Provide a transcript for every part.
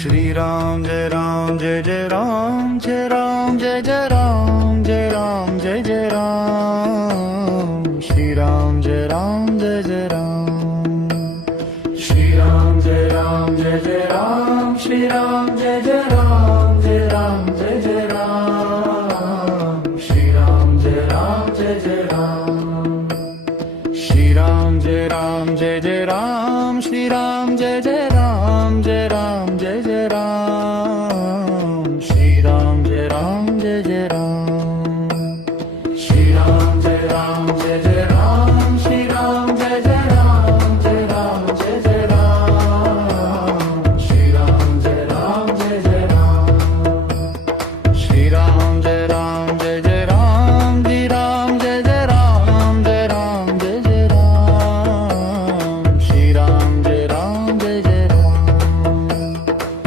Shri Ram Jai Ram Jai Jai Ram Jai Ram Jai Jai Ram Jai Ram Jai Jai Ram Shri Ram Jai Ram Jai Jai Ram Shri Ram Jai Ram Jai Jai Ram Shri Ram Jai Jai Ram Jai Ram Jai Jai Ram Shri Ram Jai Ram Jai Jai Ram Shri Ram Jai Ram Jai Jai Ram Shri Ram Jai Jai Ram Jai Ram Jai Jai Ram Shri Ram Jai Ram Jai Jai Ram Shri Ram Jai Ram Jai Jai Ram Shri Ram Jai Jai Ram Jai Ram Jai Jai Ram Shri Ram Jai Ram Jai Jai Ram Shri Ram Jai Ram Jai Jai Ram Shri Ram Jai Jai Ram Jai Ram Jai Jai Ram Shri Ram Jai Ram Jai Jai Ram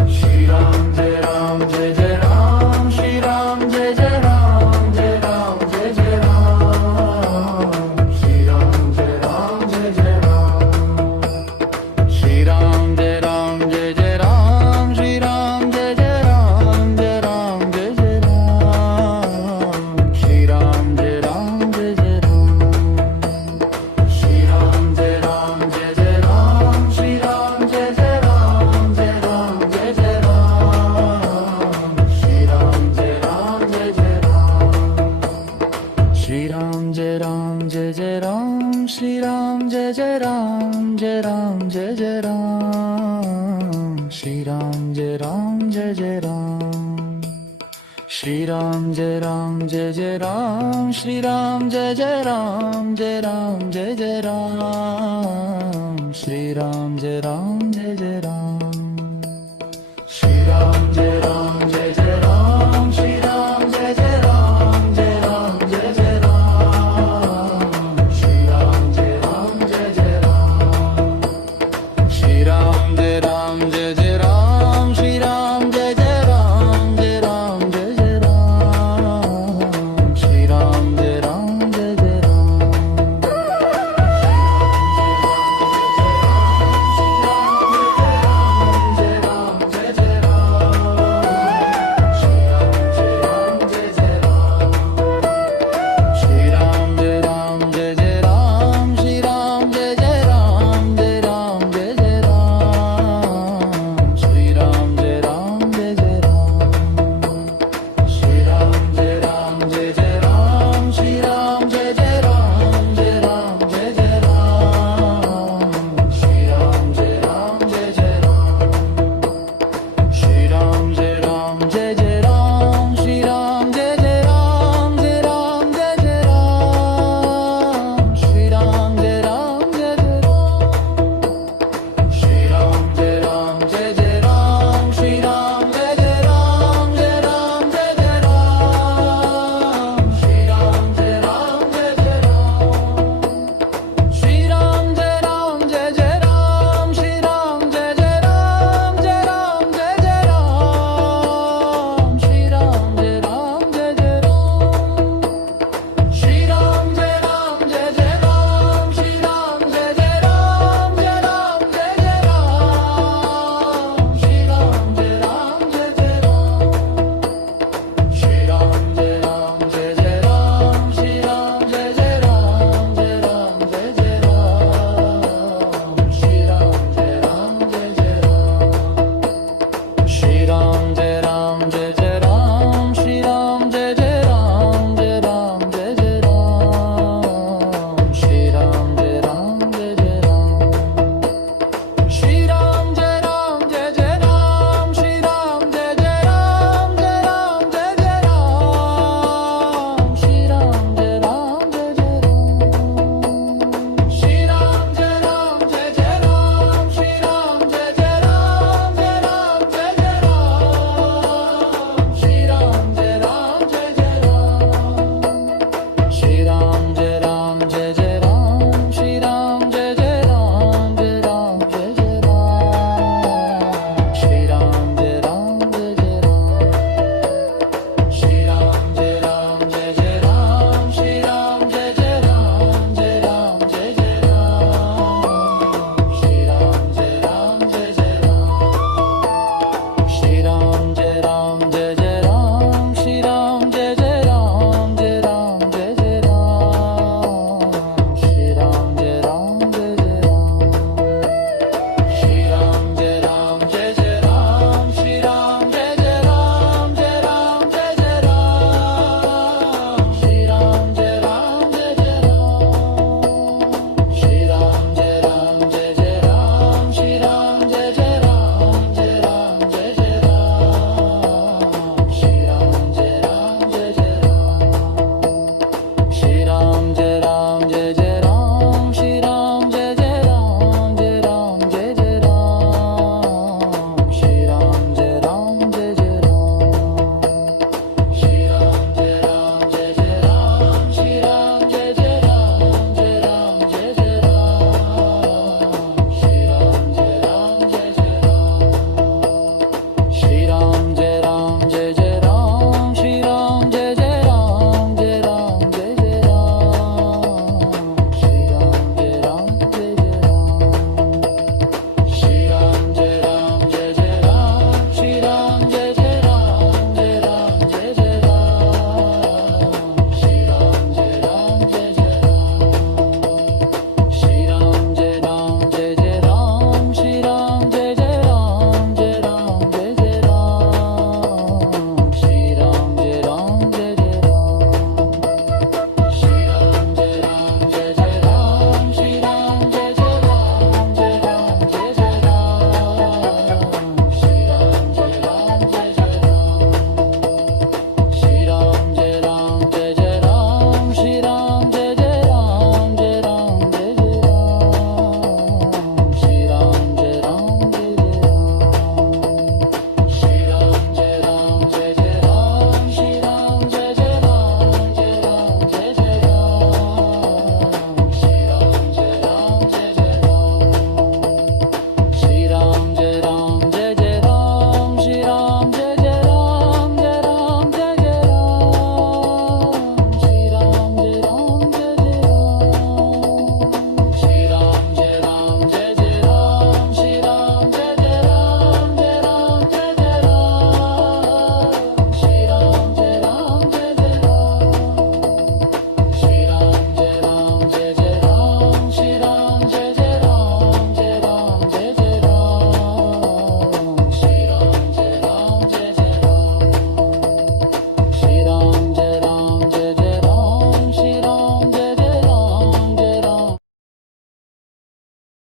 Shri Ram Jai Ram Jai Jai Ram Shri Ram Jai Jai Ram Jai Ram Jai Jai Ram Shri Ram Jai Ram Jai Jai Ram Shri Ram Jai Ram Jai Jai Ram Shri Ram Jai Jai Ram Jai Ram Jai Jai Ram Shri Ram Jai Ram Jai Jai Ram Shri Ram Jai Ram Jai Jai Ram Shri Ram Jai Jai Ram Jai Ram Jai Jai Ram Shri Ram Jai Ram Jai Jai Ram Shri Ram Jai Ram Jai Jai Ram Shri Ram Jai Jai Ram Jai Ram Jai Jai Ram Shri Ram Jai Ram Jai Jai Ram Shri Ram Jai Ram Jai Jai Ram Shri Ram Jai Jai Ram Jai Ram Jai Jai Ram Shri Ram Jai Ram